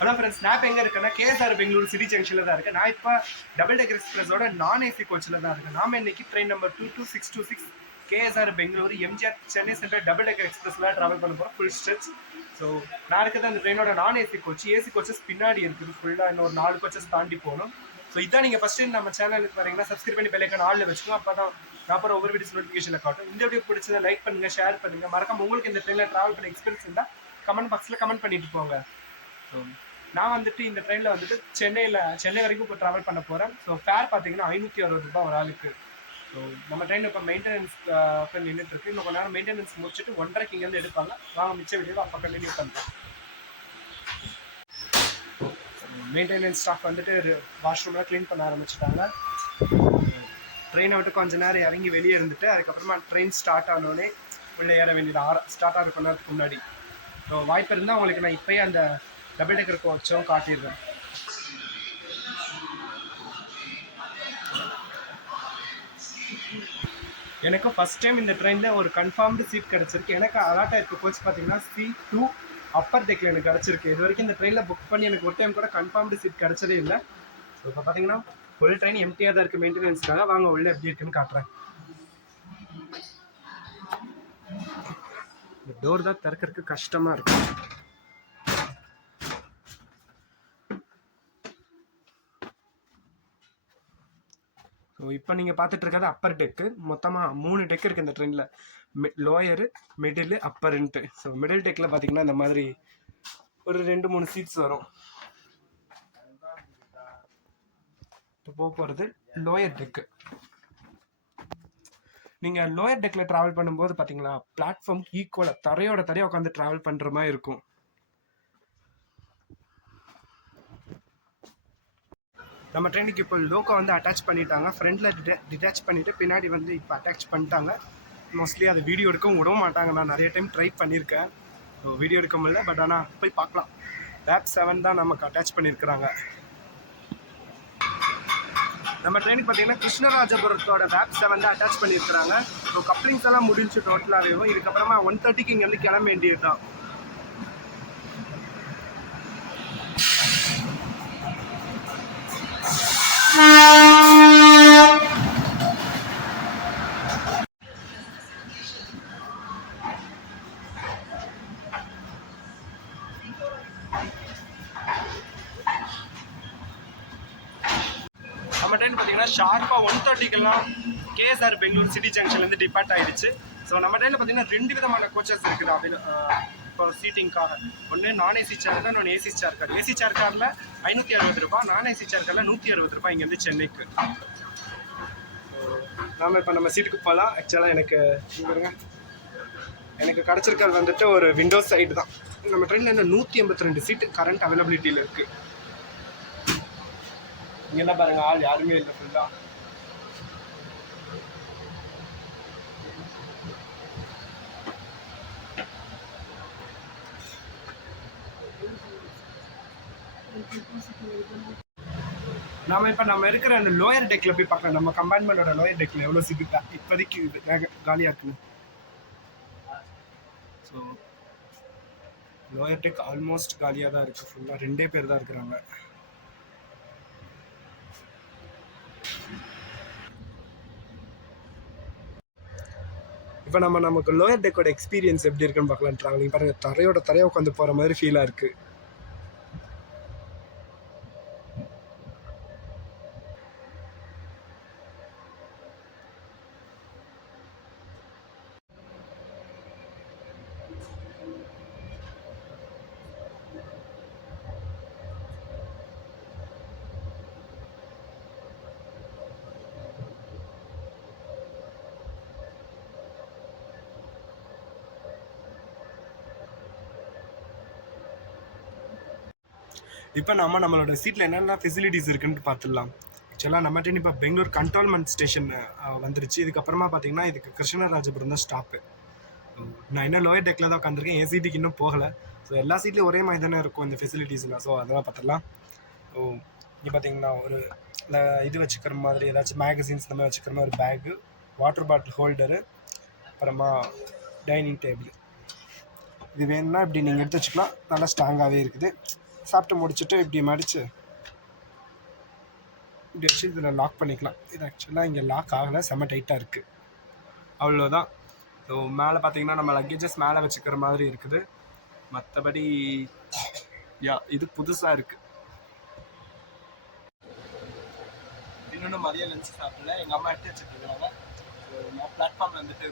Hello friends, நான் இப்போ எங்கே இருக்கேன்னா கேஎஸ்ஆர் பெங்களூர் சிட்டி ஜங்ஷனில் தான் இருக்கேன். நான் இப்போ டபுள் டெக்கர் எக்ஸ்பிரஸோட நான் ஏசி கோச்சில் தான் இருக்கேன். நாம இன்னைக்கு train number 22626 KSR Bengaluru MGR Chennai central double decker எக்ஸ்பிரஸில் ட்ராவல் பண்ண போகிறோம் ஃபுல் ஸ்ட்ரெச். ஸோ நான் இருக்கிறது அந்த ட்ரெயினோட நான் ஏசி கோச். ஏசி கோச்சஸ் பின்னாடி இருக்குது ஃபுல்லாக, இன்னொரு 4 கோச்சஸ் தாண்டி போகணும். ஸோ இதான் நீங்கள் ஃபஸ்ட்டு நம்ம சேனலுக்கு வரீங்கன்னா சப்ஸ்கிரைப் பண்ணி பெல் ஐக்கான் ஆல்ல வச்சுக்கோங்க. அப்போ தான் நான் அப்புறம் ஒவ்வொரு வீடியோஸ் நோட்டிஃபிகேஷனில் காட்டும். இந்த வீடியோ பிடிச்சதை லைக் பண்ணுங்கள், ஷேர் பண்ணுங்கள். மறக்காம உங்களுக்கு இந்த ட்ரெயினில் ட்ராவல் பண்ண எக்ஸ்பீரியன்ஸ் இருந்தால் கமெண்ட் பாக்ஸில் கமெண்ட் பண்ணிட்டு போங்க. ஸோ நான் வந்துட்டு இந்த ட்ரெயினில் வந்துட்டு சென்னை வரைக்கும் இப்போ ட்ராவல் பண்ண போகிறேன். ஸோ ஃபேர் பார்த்தீங்கன்னா 560 ரூபாய் ஒரு ஆளுக்கு. ஸோ நம்ம ட்ரெயின் இப்போ மெயின்டெனன்ஸ் நின்றுட்டுருக்கு. இன்னும் கொஞ்சம் நேரம் மெயின்டெனன்ஸ் முடிச்சுட்டு 1:30 இங்கேருந்து எடுப்பாங்க. வாங்க மிச்ச வீடியோ அப்போ கண்டினியூ பண்ணுறேன். மெயின்டெனன்ஸ் ஸ்டாஃப் வந்துட்டு வாஷ்ரூம்லாம் க்ளீன் பண்ண ஆரம்பிச்சிட்டாங்க. ட்ரெயினை விட்டு கொஞ்சம் நேரம் இறங்கி வெளியே இருந்துட்டு அதுக்கப்புறமா ட்ரெயின் ஸ்டார்ட் ஆனோடனே உள்ளே ஏற வேண்டியது ஸ்டார்ட் ஆக கொஞ்ச நேரத்துக்கு முன்னாடி. ஸோ வாய்ப்பு இருந்தால் உங்களுக்கு நான் இப்போயே அந்த டபுள் டெக்கர் கோச்சும் காட்டிடுறேன். எனக்கு ஃபஸ்ட் டைம் இந்த ட்ரெயினில் ஒரு கன்ஃபார்ம்டு சீட் கிடச்சிருக்கு. எனக்கு அலாட்டாக இருக்க கோச் பார்த்தீங்கன்னா C2 அப்பர் டெக்கில் எனக்கு கிடச்சிருக்கு. இது வரைக்கும் இந்த ட்ரெயினில் புக் பண்ணி எனக்கு ஒரு டைம் கூட கன்ஃபார்ம்டு சீட் கிடச்சதே இல்லை. ஸோ இப்போ பார்த்தீங்கன்னா ஃபுல் ட்ரெயின் எம்டியாக தான் இருக்குது மெயின்டெனன்ஸ்க்காக. வாங்க உள்ள எப்படி இருக்குன்னு காட்டுறேன். இந்த டோர் தான் திறக்கிறதுக்கு கஷ்டமாக இருக்கு. ஸோ இப்போ நீங்கள் பார்த்துட்டு இருக்கிறது அப்பர் டெக்கு. மொத்தமாக 3 டெக்கு இருக்குது இந்த ட்ரெயினில். லோயரு, மிடிலு, அப்பருன்ட்டு. ஸோ மிடில் டெக்கில் பார்த்தீங்கன்னா இந்த மாதிரி ஒரு 2-3 சீட்ஸ் வரும். இப்போ போகிறது லோயர் டெக்கு. நீங்கள் லோயர் டெக்கில் ட்ராவல் பண்ணும்போது பார்த்தீங்களா, பிளாட்ஃபார்ம் ஈக்குவலாக தரையாக உட்காந்து ட்ராவல் பண்ணுற மாதிரி இருக்கும். நம்ம ட்ரெயினுக்கு இப்போ லோக்கோ வந்து அட்டாச் பண்ணிட்டாங்க. ஃப்ரண்டில் டிட்டாச் பண்ணிவிட்டு பின்னாடி வந்து இப்போ அட்டாச் பண்ணிட்டாங்க. மோஸ்ட்லி அது வீடியோ எடுக்கவும் விட மாட்டாங்க. நான் நிறைய டைம் ட்ரை பண்ணியிருக்கேன், வீடியோ எடுக்க முடியல. பட் ஆனால் போய் பார்க்கலாம். வேப் 7 தான் நமக்கு அட்டாச் பண்ணியிருக்கிறாங்க. நம்ம ட்ரெயினுக்கு பார்த்தீங்கன்னா கிருஷ்ணராஜபுரத்தோட வேப் 7 தான் அட்டாச் பண்ணியிருக்கிறாங்க. ஸோ கப்ளிங்ஸ் எல்லாம் முடிஞ்சு டோட்டலாகவே. இதுக்கப்புறமா 1:30 இங்கேருந்து கிளம்ப வேண்டியது தான். நம்ம ட்ரெயின் பார்த்தீங்கன்னா ஷார்ப்பாக 1:30 கேஎஸ்ஆர் பெங்களூர் சிட்டி ஜங்ஷன்லேருந்து டிபார்ட் ஆகிடுச்சு. ஸோ நம்ம ட்ரெயினில் பார்த்தீங்கன்னா 2 விதமான கோச்சஸ் இருக்குது இப்போ சீட்டிங்காக. ஒன்று நான் ஏசி சேர் தான், இன்னொன்று AC chair car. AC chair காரில் 560 ரூபாய், நான் ஏசி சேர் காரில் 160 ரூபாய் இங்கேருந்து சென்னைக்கு. நாம் இப்போ நம்ம சீட்டுக்கு போகலாம். ஆக்சுவலாக எனக்கு கிடச்சிருக்கிறது வந்துட்டு ஒரு விண்டோ சைடு தான். நம்ம ட்ரெயினில் இன்னும் 182 சீட்டு கரண்ட் அவைலபிலிட்டியில் இருக்குது. இங்கெல்லாம் பாருங்க, ஆள் யாருமே இல்லை ஃபுல்லாக. நம்ம இருக்கிற அந்த லோயர் டெக்கில் போய் பார்க்கலாம். நம்ம கம்பார்ட்மெண்டோட லோயர் டெக்கில் எவ்வளோ சீட்டு இப்போதைக்கு காலியாக இருக்குன்னு. ஸோ லோயர் டெக் ஆல்மோஸ்ட் காலியாக தான் இருக்குது. ஃபுல்லாக 2 பேர் தான் இருக்கிறாங்க. இப்போ நமக்கு லோயர் டெக்கோட எக்ஸ்பீரியன்ஸ் எப்படி இருக்குன்னு பார்க்கலாம். ட்ராவலிங் பாருங்கள், தரையாக உட்காந்து போகிற மாதிரி ஃபீலாக இருக்குது. இப்போ நம்மளோட சீட்டில் என்னென்ன ஃபெசிலிட்டிஸ் இருக்குன்னு பார்த்துடலாம். ஆக்சுவலாக நம்ம ட்ரெயின் இப்போ பெங்களூர் கண்டோன்மெண்ட் ஸ்டேஷன் வந்துருச்சு. இதுக்கப்புறமா பார்த்தீங்கன்னா இதுக்கு கிருஷ்ணராஜபுரம் தான் ஸ்டாப்பு. நான் இன்னும் லோயர் டெக்கில் தான் உட்காந்துருக்கேன். என் சீட்டுக்கு இன்னும் போகலை. ஸோ எல்லா சீட்லேயும் ஒரே மாதிரி தானே இருக்கும் இந்த ஃபெசிலிட்டிஸ்லாம். ஸோ அதெல்லாம் பார்த்துடலாம். ஸோ இங்கே பார்த்தீங்கன்னா ஒரு இது வச்சுக்கிற மாதிரி ஏதாச்சும் மேகசின்ஸ் இந்த மாதிரி வச்சுக்கிற மாதிரி ஒரு பேகு, வாட்டர் பாட்டில் ஹோல்டரு, அப்புறமா டைனிங் டேபிள். இது வேணும்னா இப்படி நீங்கள் எடுத்து வச்சுக்கலாம். நல்லா ஸ்ட்ராங்காகவே இருக்குது. சாப்பிட்டு முடிச்சுட்டு இப்படி மடித்து இப்படி வச்சு இதில் லாக் பண்ணிக்கலாம். இது ஆக்சுவலாக இங்கே லாக் ஆகலை, செம்ம டைட்டாக இருக்குது. அவ்வளோதான். ஸோ மேலே பார்த்தீங்கன்னா நம்ம லக்கேஜஸ் மேலே வச்சுக்கிற மாதிரி இருக்குது. மற்றபடி இது புதுசாக இருக்குது. இன்னொன்று மதியம் லஞ்சு சாப்பிடல, எங்கள் அம்மா எடுத்து வச்சுருக்காங்க. ஸோ நான் பிளாட்ஃபார்மில் வந்துட்டு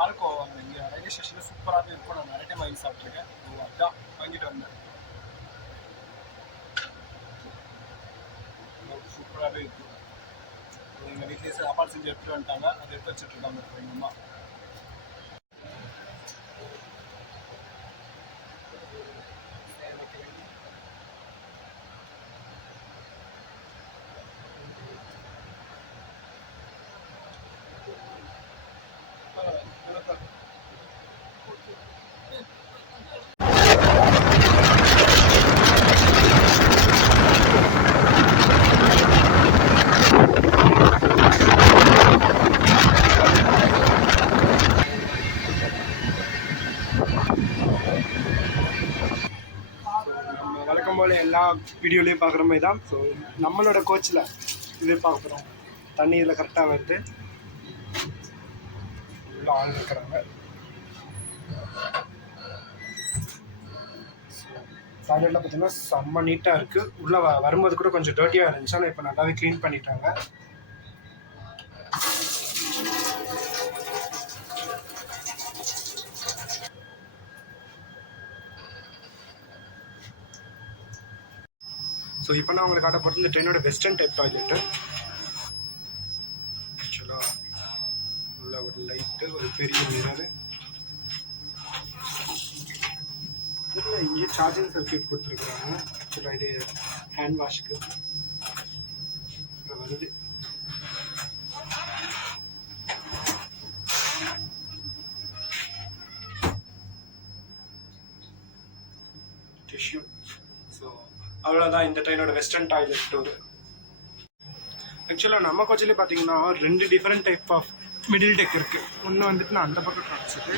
பால்கோவா இங்கே ரயில்வே ஸ்டேஷனில் சூப்பராகவே இருக்கும். நான் நிறைய டைம் வாங்கி சாப்பிட்ருக்கேன். ஸோ அதுதான் வாங்கிட்டு வந்தேன். சூப்பராகவே இருக்கும். எங்கள் வீட்லேயே சாப்பாடு செஞ்சு எடுத்துகிட்டு வந்துட்டாங்க, அதை எடுத்து வச்சுட்ருக்காங்க எங்கள் அம்மா. வழக்கம் போல் எல்லா வீடியோலையும் பார்க்குற மாதிரி தான். ஸோ நம்மளோட கோச்சில் இது பார்க்க போகிறோம். தண்ணி இதில் கரெக்டாக வருது, உள்ள ஆள் இருக்கிறாங்க. டாய்லெட்டில் பார்த்தீங்கன்னா செம்ம நீட்டாக இருக்குது. உள்ளே வரும்போது கூட கொஞ்சம் டர்ட்டியாக இருந்துச்சு, ஆனால் இப்போ நல்லாவே க்ளீன் பண்ணிட்டாங்க. ஸோ இப்போ நான் உங்களுக்கு காட்ட போகிறது இந்த ட்ரெயினோட வெஸ்டர்ன் டைப் டாய்லெட்டு. ஆக்சுவலாக உள்ள ஒரு லைட்டு, ஒரு பெரிய மிரரு, இதில் இங்கே சார்ஜிங் சர்க்யூட் கொடுத்துருக்குறாங்க. ஆக்சுவலாக இது ஹேண்ட் வாஷ்க்கு வருது. டிஷ்யூ. ஸோ அவ்வளோதான் இந்த ட்ரெயினோட வெஸ்டர்ன் டாய்லெட் டூர். ஆக்சுவலாக நம்ம கோச்சிலே பார்த்தீங்கன்னா 2 different type of middle deck இருக்குது. ஒன்று வந்துட்டு நான் அந்த பக்கம் காமிச்சிட்டு,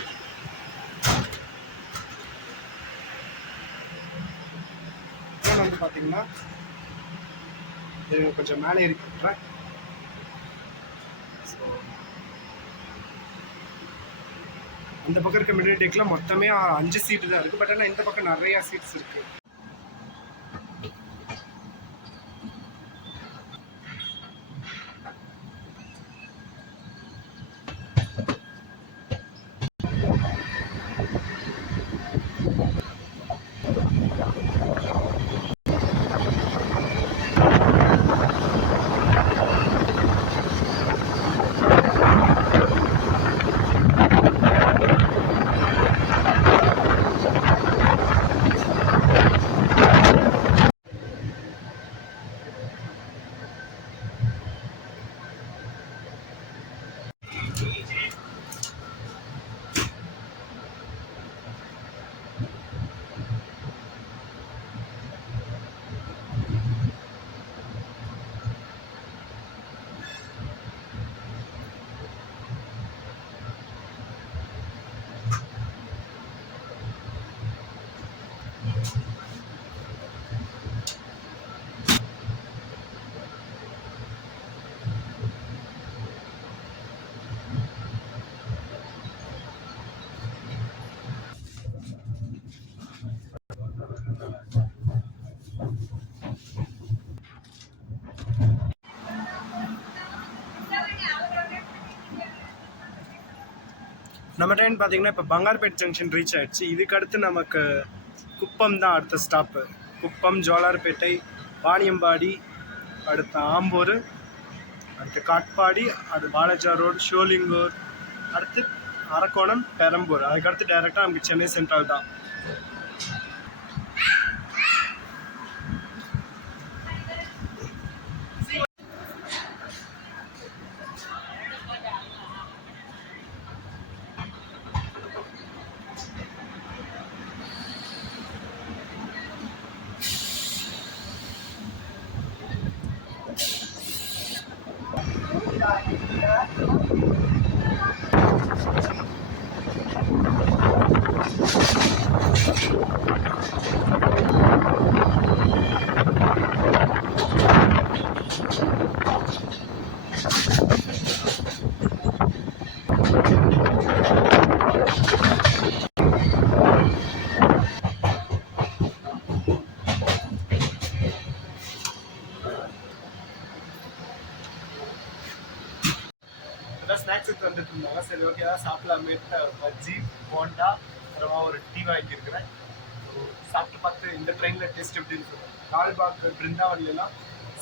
இன்னொன்று வந்து பார்த்தீங்கன்னா இது கொஞ்சம் மேலே ஏறி பண்ணுறேன். ஸோ அந்த பக்கம் இருக்க மிடில் டெக்கில் மொத்தமே 5 சீட்டு தான் இருக்குது. பட் ஆனால் இந்த பக்கம் நிறையா சீட்ஸ் இருக்குது. நம்ம ட்ரெயின் பார்த்தீங்கன்னா இப்போ பங்கார்பேட் ஜங்ஷன் ரீச் ஆகிடுச்சு. இதுக்கு அடுத்து நமக்கு குப்பம் தான் அடுத்த ஸ்டாப்பு. குப்பம், ஜோலார்பேட்டை, வாணியம்பாடி, அடுத்து ஆம்பூர், அடுத்து காட்பாடி, அது பாலாஜா ரோடு, ஷோலிங்கூர், அடுத்து அரக்கோணம், பெரம்பூர். அதுக்கடுத்து டைரெக்டாக நமக்கு சென்னை சென்ட்ரல் தான். நல்லா சரி ஓகே ஏதாவது சாப்பிடலாமே பஜ்ஜி போண்டா அப்புறமா ஒரு டீ வாங்கியிருக்கிறேன். சாப்பிட்டு பார்த்து இந்த ட்ரெயினில் டேஸ்ட் எப்படின்னு சொல்லுவேன். லால்பாக் பிருந்தாவன்லாம்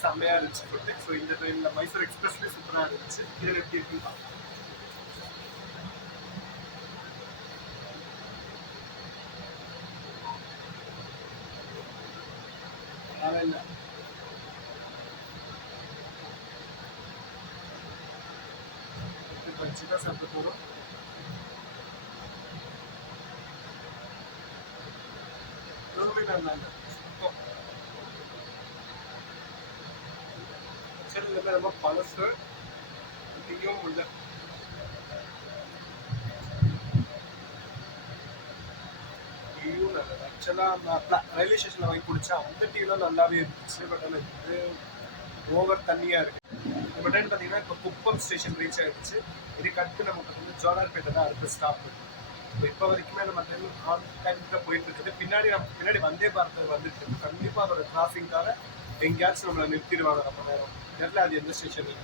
செம்மையாக இருந்துச்சு ஃபுட்டு. ஸோ இந்த ட்ரெயினில் மைசூர் எக்ஸ்பிரஸ்லேயே சூப்பராக இருந்துச்சு. இதில் எப்படி இருக்குன்னா அதனால் இல்லை பஜ்ஜி தான் சாப்பிட்டு போகிறோம். ரொம்ப பழசு அதிகம் இல்லை. டீயும் நல்லது ஆக்சுவலாக ரயில்வே ஸ்டேஷனில் வாங்கி குடிச்சா அந்த டீலாம் நல்லாவே இருந்துச்சு. பட் ஆனால் இது ஓவர் தண்ணியாக இருக்குது. நம்ம ட்ரெயின் பார்த்தீங்கன்னா இப்போ குப்பம் ஸ்டேஷன் ரீச் ஆகிடுச்சு. இதுக்கு அடுத்து நமக்கு வந்து ஜோலார்பேட்டை தான் அடுத்த ஸ்டாப். இப்போ வரைக்குமே நம்ம ட்ரெயின் ஆன் டைம் தான் போயிட்டு இருக்குது. பின்னாடி வந்தே பாரத் வந்துட்டு இருக்கு. கண்டிப்பாக அதோட கிராசிங்காக எங்கேயாச்சும் நம்மளை நிறுத்திடுவாங்க ரொம்ப நேரம். தெரியல அது எந்த ஸ்டேஷன்.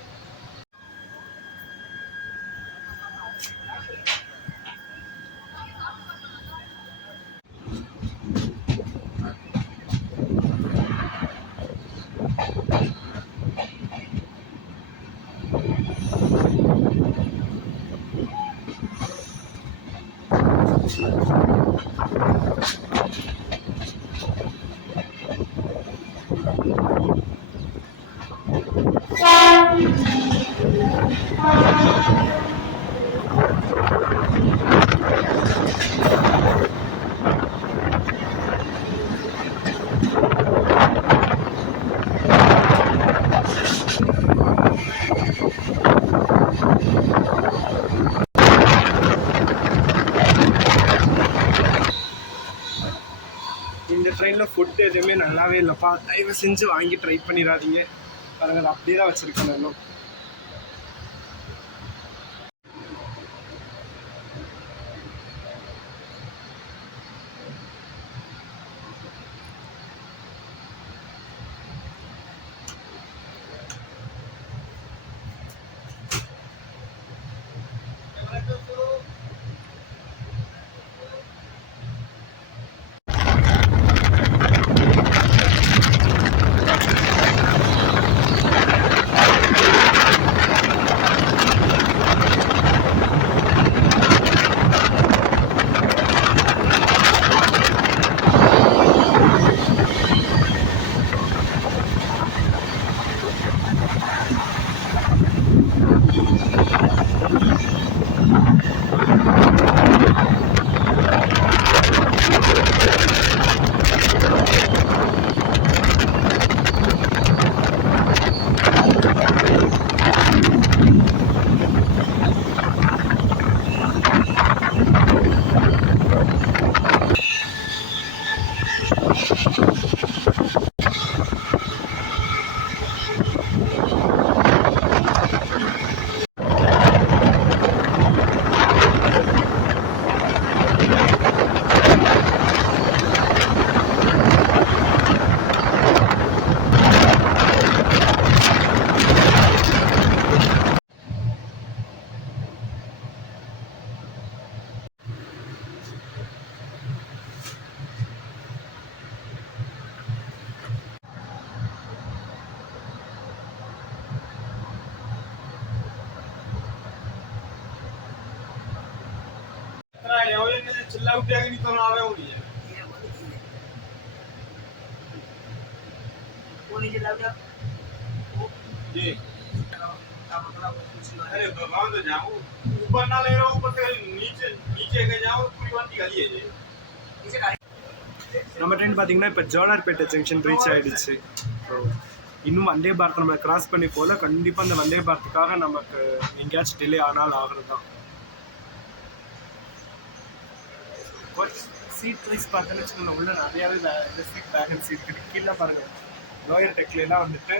இந்த ட்ரெயினில் ஃபுட்டு எதுவுமே நல்லாவே இல்லைப்பா. தயவு செஞ்சு வாங்கி ட்ரை பண்ணிடாதீங்க. பாருங்கள் அது அப்படியே தான் வச்சுருக்கேன் நானும். चिल्ला उठेगा नहीं तो आवे हो नहीं है वो नहीं चिल्ला उठा जी अरे भगवान तो जाओ ऊपर ना ले रहा ऊपर से नीचे के जाओ पूरी बात निकाली है जी நம்ம ட்ரெயின் பார்த்தீங்கன்னா இப்போ ஜோலார்பேட்டை ஜங்ஷன் ரீச் ஆகிடுச்சு. ஸோ இன்னும் வந்தே பாரத் நம்ம கிராஸ் பண்ணி போல. கண்டிப்பாக அந்த வந்தே பாரத்துக்காக நமக்கு எங்கேயாச்சும் டிலே ஆனால் ஆகிறது தான். சீட் ப்ரைஸ் பார்த்தோன்னு வச்சுக்கோங்க உள்ள நிறையாவே இந்த சீட் பேக்கன் சீட் இருக்குது. கீழே பாருங்கள் லோயர் டெக்லாம் வந்துட்டு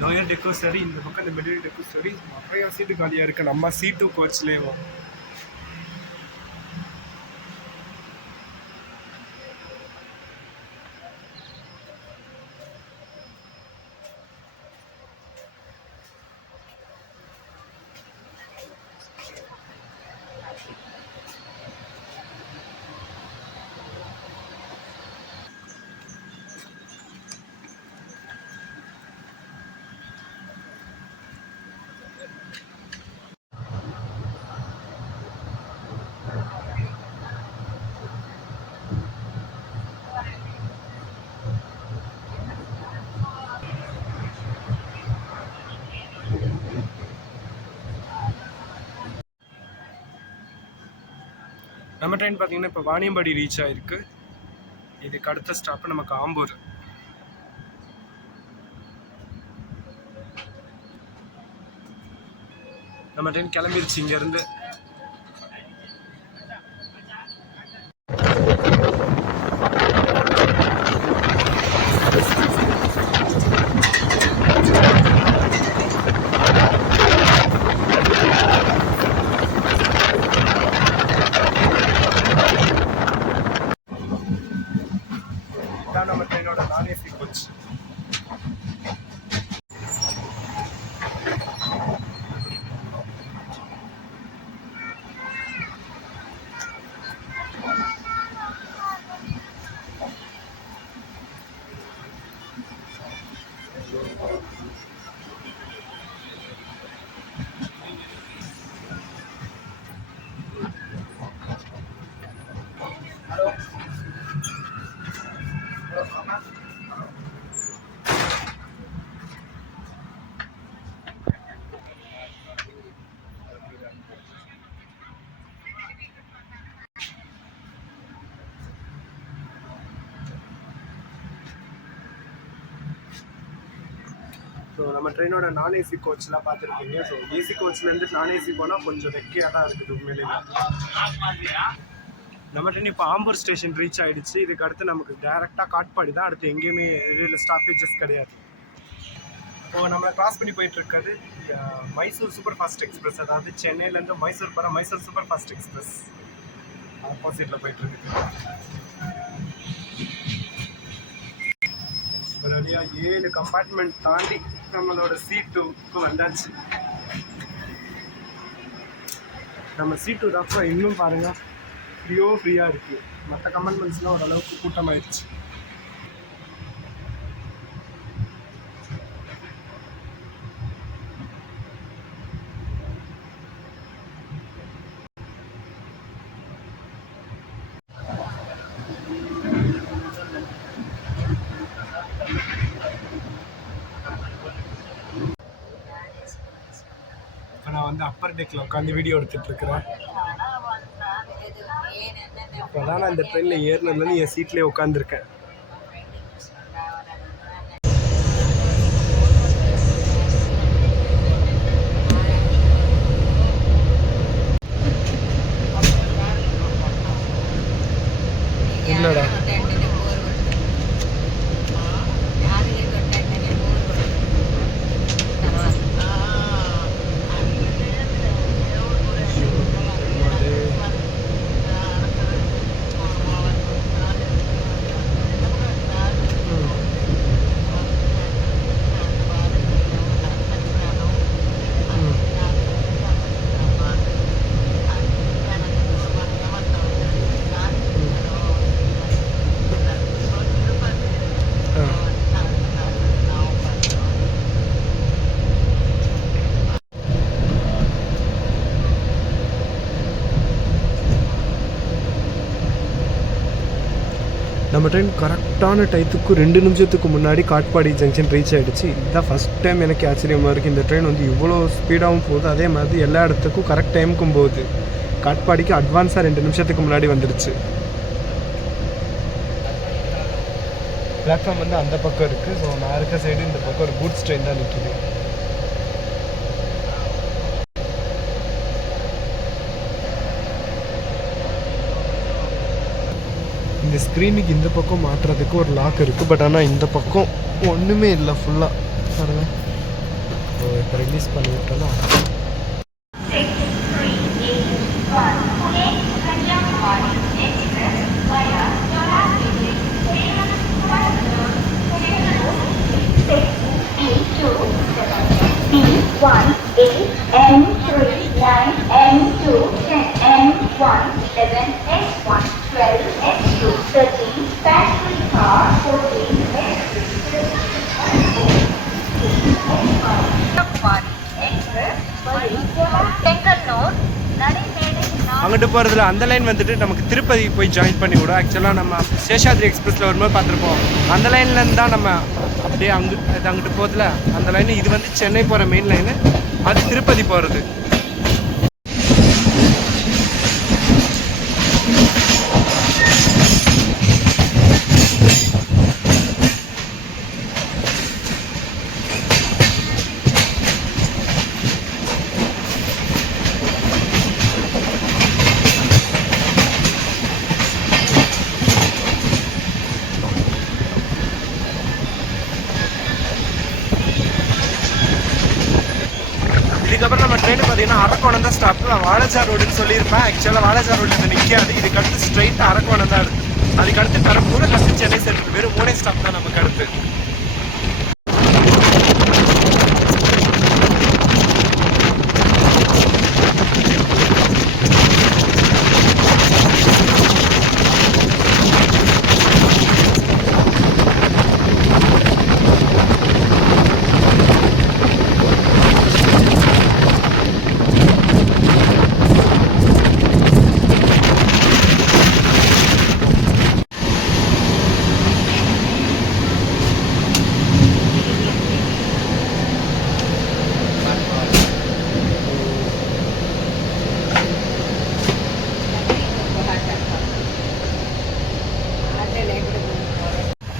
லோயர் டெக்கோ சரி, இந்த பக்கம் இந்த மிடில் டெக்கோ சரி, நிறையா சீட்டு காலியாக இருக்குது. நம்ம சீட்டு கோச்லேயும் நம்ம ட்ரெயின் பார்த்தீங்கன்னா இப்போ வாணியம்பாடி ரீச் ஆகிருக்கு. இதுக்கு அடுத்த ஸ்டாப்பு நமக்கு ஆம்பூர். நம்ம ட்ரெயின் கிளம்பிருச்சு இங்கேருந்து. இதான் நம்ம ட்ரெயினோட நான் ஏசி கோச். ஸோ நம்ம ட்ரெயினோட நான் ஏசி கோச்லாம் பார்த்துருக்கீங்க. ஸோ ஏசி கோச்லேருந்து நான் ஏசி போனால் கொஞ்சம் வெக்கையாக தான் இருக்குது உண்மையிலேயே. நம்ம ட்ரெயின் இப்போ ஆம்பூர் ஸ்டேஷன் ரீச் ஆகிடுச்சு. இதுக்கு அடுத்து நமக்கு டேரெக்டாக காட்பாடி தான். அடுத்து எங்கேயுமே இடையில ஸ்டாப்பேஜஸ் கிடையாது. இப்போது நம்மளை கிராஸ் பண்ணி போயிட்டுருக்காது மைசூர் சூப்பர் ஃபாஸ்ட் எக்ஸ்பிரஸ், அதாவது சென்னையிலேருந்து மைசூர் போகிற மைசூர் சூப்பர் ஃபாஸ்ட் எக்ஸ்பிரஸ் ஆப்போசிட்டில் போயிட்டுருக்கு. ஒரு வழியாக 7 கம்பார்ட்மெண்ட் தாண்டி நம்மளோட C2க்கு வந்தாச்சு. நம்ம C2 தான் இன்னும் பாருங்கள் ஃப்ரீயாக இருக்குது. மற்ற கம்பார்ட்மெண்ட்ஸ்லாம் ஓரளவுக்கு கூட்டமாயிடுச்சு. நான் வந்து அப்பர் டெக்கில் உட்காந்து வீடியோ எடுத்துகிட்டு இருக்கிறேன். இப்போ தான் நான் இந்த ட்ரெயினில் ஏறினதுலேருந்து என் சீட்லேயே உட்காந்துருக்கேன். இல்லைடா நம்ம ட்ரெயின் கரெக்டான டயத்துக்கு 2 நிமிஷத்துக்கு முன்னாடி காட்பாடி ஜங்ஷன் ரீச் ஆகிடுச்சு. இதுதான் ஃபஸ்ட் டைம் எனக்கு ஆச்சரியமாக இருக்குது. இந்த ட்ரெயின் வந்து இவ்வளோ ஸ்பீடாகவும் போகுது, அதே மாதிரி எல்லா இடத்துக்கும் கரெக்ட் டைமுக்கும் போகுது. காட்பாடிக்கு அட்வான்ஸாக 2 நிமிஷத்துக்கு முன்னாடி வந்துடுச்சு. பிளாட்ஃபார்ம் வந்து அந்த பக்கம் இருக்குது. ஸோ நான் இருக்க சைடு இந்த பக்கம் ஒரு கூட்ஸ் ட்ரெயின் தான் நிற்கிது. இந்த ஸ்க்ரீனுக்கு இந்த பக்கம் மாட்டுறதுக்கு ஒரு லாக் இருக்குது. பட் ஆனால் இந்த பக்கம் ஒன்றுமே இல்லை ஃபுல்லாக பாருங்கள். இப்போ ரிலீஸ் பண்ணி விட்டோன்னா அங்கிட்டு போகிறதுல அந்த லைன் வந்துட்டு நமக்கு திருப்பதி போய் ஜாயின் பண்ணி விடும். ஆக்சுவலாக நம்ம சேஷாத்ரி எக்ஸ்பிரஸில் வரும்போது பார்த்துருப்போம். அந்த லைன்லேருந்து தான் நம்ம அப்படியே அங்கிட்டு போகிறதுல அந்த லைனு. இது வந்து சென்னை போகிற மெயின் லைனு, அது திருப்பதி போகிறது. இதுக்கப்புறம் நம்ம ட்ரெயின் பார்த்தீங்கன்னா அரக்கோணம் தான் ஸ்டாப்பு. நான் வாழைச்சார் ரோடுன்னு சொல்லியிருப்பேன். ஆக்சுவலாக வாழைச்சார் ரோடு இது நிற்காது. இதுக்கு அடுத்து ஸ்ட்ரைட்டாக அரக்கோணம் தான் இருக்குது. அதுக்கு அடுத்து பெரம்பூர், அடுத்து சென்னை சென்ட்ரல். வெறும் 3 ஸ்டாப் தான் நமக்கு அடுத்து.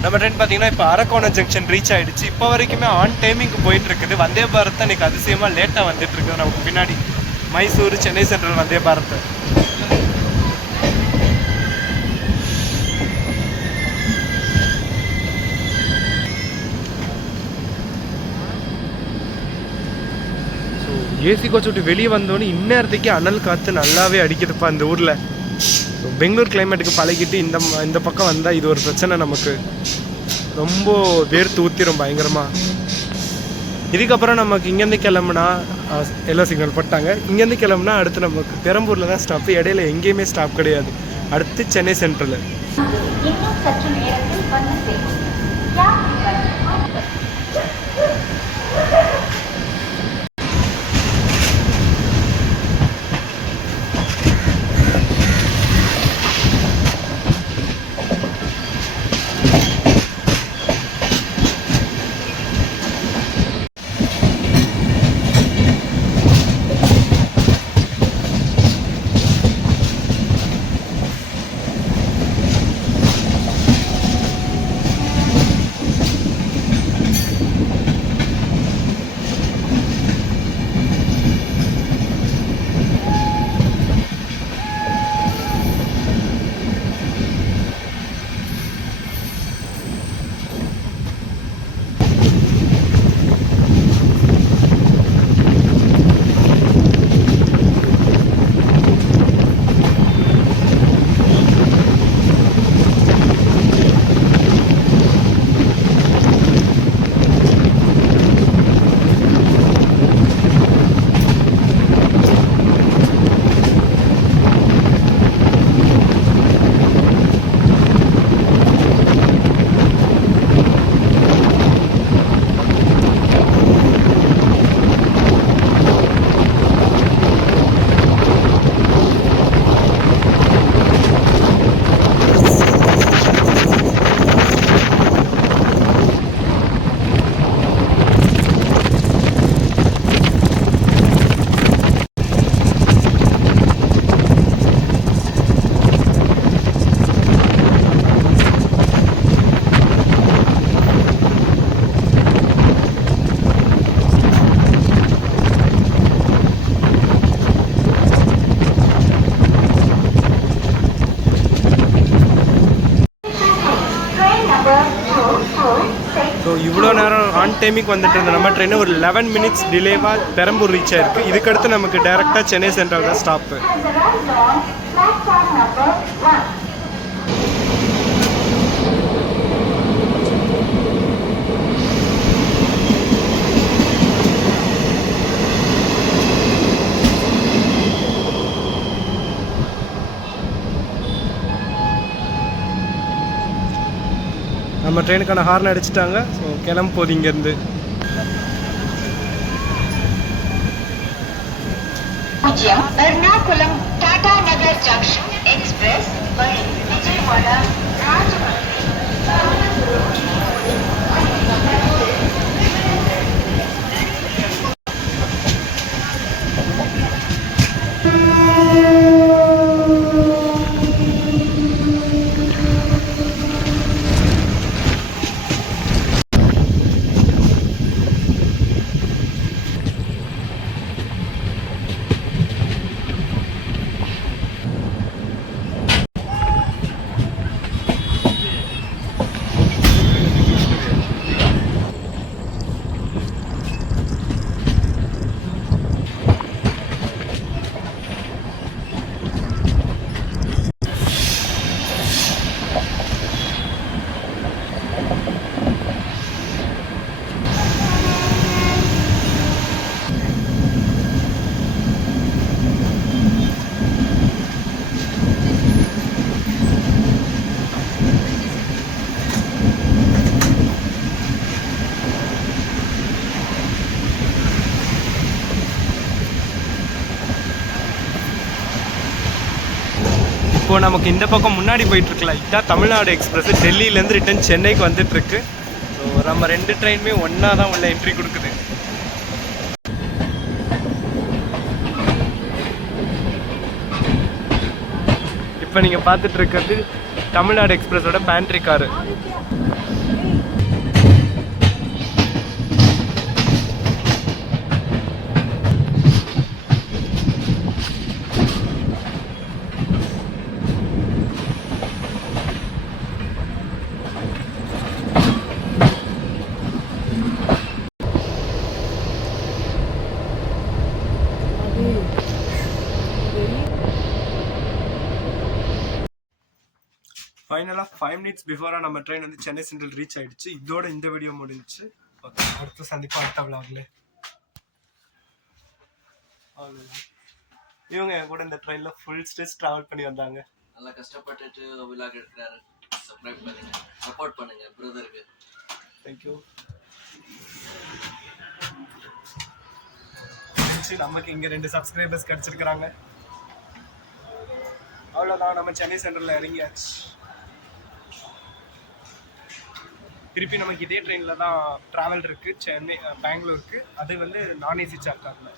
நம்ம ட்ரெயின் பார்த்தீங்கன்னா இப்போ அரக்கோணம் ஜங்ஷன் ரீச் ஆகிடுச்சு. இப்போ வரைக்குமே ஆன் டைமிங்க்கு போயிட்டு இருக்குது. வந்தே பாரத் தான் இன்றைக்கி அதிசயமாக லேட்டாக வந்துட்டு இருக்குது. நமக்கு பின்னாடி Mysore, Chennai central Vande Bharat. So AC coach விட்டு வெளியே வந்தோன்னே இந்நேரத்துக்கு அனல் காற்று நல்லாவே அடிக்குதுப்பா இந்த ஊரில். ஸோ பெங்களூர் கிளைமேட்டுக்கு பழகிட்டு இந்த பக்கம் வந்தால் இது ஒரு பிரச்சனை நமக்கு. ரொம்ப வேர்த்து ஊற்றிடும் பயங்கரமாக. இதுக்கப்புறம் நமக்கு இங்கேருந்து கிளம்புனா எல்லோ சிக்னல் போட்டாங்க. இங்கேருந்து கிளம்புனா அடுத்து நமக்கு பெரம்பூரில் தான் ஸ்டாப்பு. இடையில எங்கேயுமே ஸ்டாப் கிடையாது. அடுத்து சென்னை சென்ட்ரல். ஸோ இவ்வளோ நேரம் ஆன் டைமிங் வந்துட்டு இருந்த நம்ம ட்ரெயின் ஒரு 11 மினிட்ஸ் டிலேவாக பெரம்பூர் ரீச் ஆயிருக்கு. இதுக்கடுத்து நமக்கு டேரெக்டாக சென்னை சென்ட்ரல் தான் ஸ்டாப்பு. நம்ம ட்ரெயினுக்கான ஹார்ன் அடிச்சிட்டாங்க. ஸோ கிளம்ப போகுது இங்கேருந்து. एर्नाकुलम टाटा नगर जंक्शन एक्सप्रेस विजयवाड़ा இப்போது நமக்கு இந்த பக்கம் முன்னாடி போயிட்டுருக்கல இதுதான் தமிழ்நாடு எக்ஸ்பிரஸ் டெல்லியிலேருந்து ரிட்டன் சென்னைக்கு வந்துட்டுருக்கு. ஸோ நம்ம 2 ட்ரெயினுமே ஒன்றா தான் உள்ள என்ட்ரி கொடுக்குது. இப்போ நீங்கள் பார்த்துட்டு இருக்கிறது தமிழ்நாடு எக்ஸ்பிரஸோட பேண்ட்ரி காரு. ஃபைனலாக 5 minutes பிஃபோராக நம்ம ட்ரெயின் வந்து சென்னை சென்ட்ரல் ரீச் ஆகிடுச்சு. இதோட இந்த வீடியோ முடிஞ்சிச்சு. ஓகே, அடுத்து சந்திப்போம் அடுத்த விளாக்ல. இவங்க கூட இந்த ட்ரெயினில் ஃபுல் ஸ்ட்ரெஸ் ட்ராவல் பண்ணி வந்தாங்க. நல்லா கஷ்டப்பட்டுட்டு விளாக் எடுக்கிறாரு. சப்ஸ்கிரைப் பண்ணுங்க, சப்போர்ட் பண்ணுங்க பிரதருக்கு. தேங்க்யூ. நமக்கு இங்கே 2 சப்ஸ்கிரைபர்ஸ் கிடச்சிருக்கிறாங்க. அவ்வளோதான், நம்ம சென்னை சென்ட்ரலில் இறங்கியாச்சு. திருப்பி நமக்கு இதே ட்ரெயினில் தான் ட்ராவல் இருக்குது சென்னை பெங்களூருக்கு. அது வந்து நான் ஏசி சார்ஜ் ஆகல.